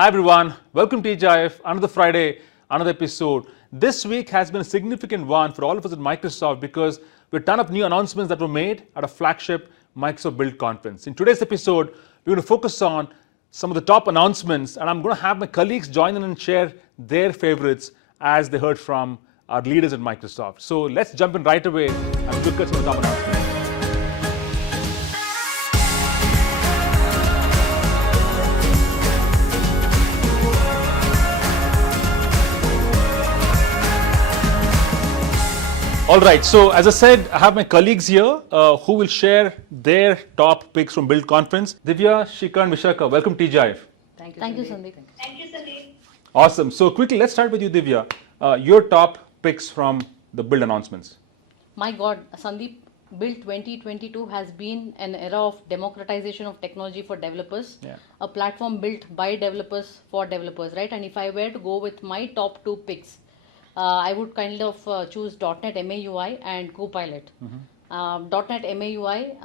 Hi everyone, welcome to TGIF, another Friday, another episode. This week has been a significant one for all of us at Microsoft because we've done up new announcements that were made at a flagship Microsoft Build conference. In today's episode, we're going to focus on some of the top announcements, and I'm going to have my colleagues join in and share their favorites as they heard from our leaders at Microsoft. So let's jump in right away and look at some of the top announcements. All right, so as I said, I have my colleagues here who will share their top picks from Build Conference. Divya, Shikha and Vishaka, welcome to TGIF. Thank you, Sandeep. Thank you, Sandeep. Awesome. So quickly, let's start with you, Divya. Your top picks from the Build announcements. My God, Sandeep, Build 2022 has been an era of democratization of technology for developers. Yeah. A platform built by developers for developers, right? And if I were to go with my top two picks, I would kind of choose .NET MAUI and Copilot. .NET MAUI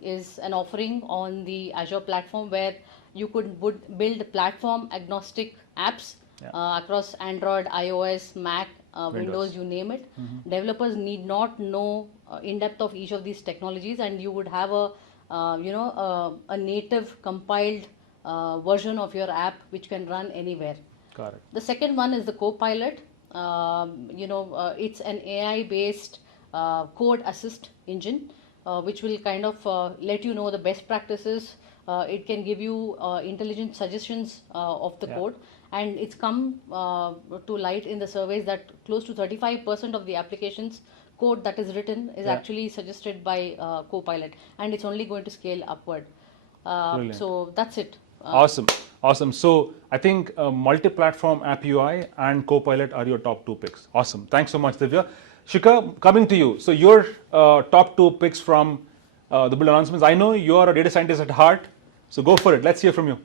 is an offering on the Azure platform where you would build platform agnostic apps across Android, iOS, Mac, Windows, you name it. Developers need not know in depth of each of these technologies, and you would have a native compiled version of your app which can run anywhere. Got it. The second one is the Copilot. It's an AI-based code assist engine, which will kind of let you know the best practices. It can give you intelligent suggestions of the code, and it's come to light in the surveys that close to 35% of the applications code that is written is actually suggested by Copilot, and it's only going to scale upward. So that's it. Awesome. So I think multi-platform app UI and Copilot are your top two picks. Awesome. Thanks so much, Divya. Shikha, coming to you. So your top two picks from the Build announcements. I know you're a data scientist at heart, so go for it. Let's hear from you.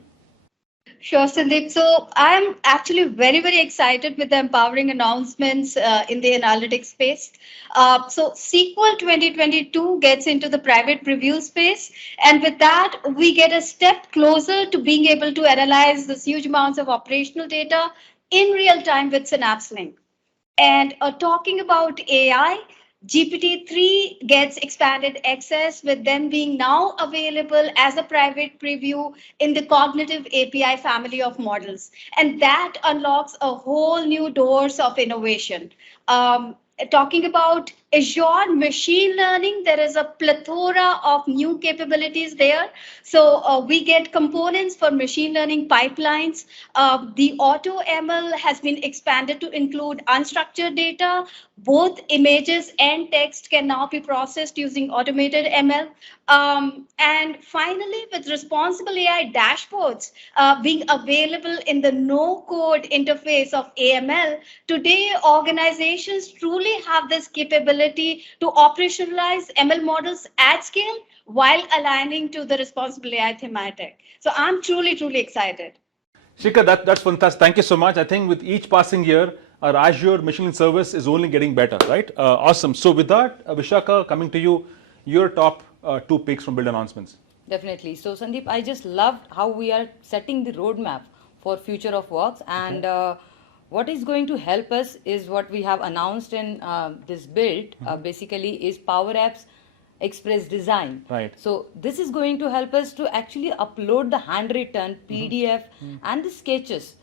Sure, Sandeep. So I'm actually very, very excited with the empowering announcements in the analytics space. So SQL 2022 gets into the private preview space. And with that, we get a step closer to being able to analyze this huge amounts of operational data in real time with Synapse Link. And talking about AI, GPT-3 gets expanded access with them being now available as a private preview in the cognitive API family of models. And that unlocks a whole new doors of innovation. Talking about Azure machine learning, there is a plethora of new capabilities there. So we get components for machine learning pipelines. The auto ML has been expanded to include unstructured data. Both images and text can now be processed using automated ML. And finally, with responsible AI dashboards being available in the no-code interface of AML, today organizations truly have this capability to operationalize ML models at scale while aligning to the responsible AI thematic. So I'm truly, truly excited. Shikha, that's fantastic. Thank you so much. I think with each passing year, our Azure machine learning service is only getting better, right? Awesome. So with that, Vishaka, coming to you, your top two picks from Build announcements. Definitely. So Sandeep, I just loved how we are setting the roadmap for future of works, and what is going to help us is what we have announced in this build, basically is Power Apps Express Design. Right. So this is going to help us to actually upload the handwritten PDF and the sketches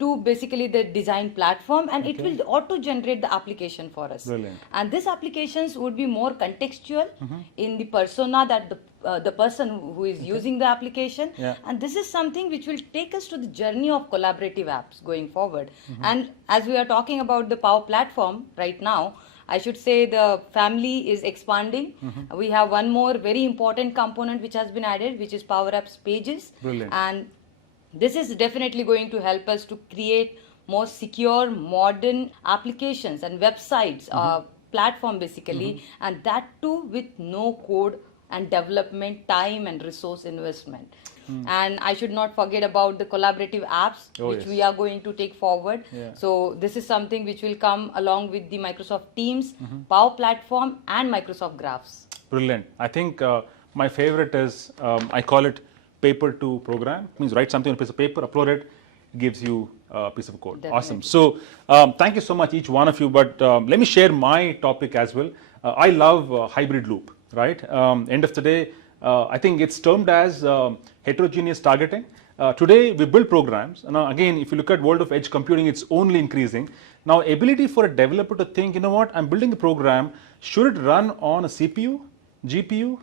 to basically the design platform, and it will auto-generate the application for us. Brilliant. And these applications would be more contextual in the persona that the person who is using the application, and this is something which will take us to the journey of collaborative apps going forward. And as we are talking about the Power Platform right now, I should say the family is expanding. We have one more very important component which has been added, which is Power Apps Pages. Brilliant. And this is definitely going to help us to create more secure, modern applications and websites, platform basically, and that too with no code and development time and resource investment. And I should not forget about the collaborative apps which we are going to take forward. So this is something which will come along with the Microsoft Teams, Power Platform and Microsoft Graphs. Brilliant. I think my favorite is, I call it paper to program. It means write something on a piece of paper, upload it, gives you a piece of code. Definitely. Awesome. So thank you so much, each one of you. But let me share my topic as well. I love hybrid loop, right? End of the day, I think it's termed as heterogeneous targeting. Today, we build programs. Now, again, if you look at world of edge computing, it's only increasing. Now, ability for a developer to think, you know what, I'm building a program, should it run on a CPU, GPU,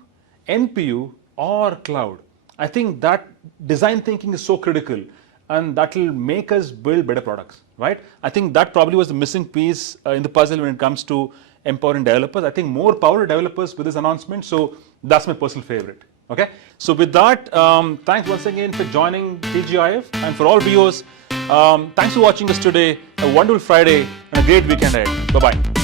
NPU, or cloud? I think that design thinking is so critical, and that will make us build better products, right? I think that probably was the missing piece in the puzzle when it comes to empowering developers. I think more power to developers with this announcement, so that's my personal favorite. Okay, so with that, thanks once again for joining TGIF, and for all viewers, thanks for watching us today. A wonderful Friday and a great weekend ahead. Bye bye.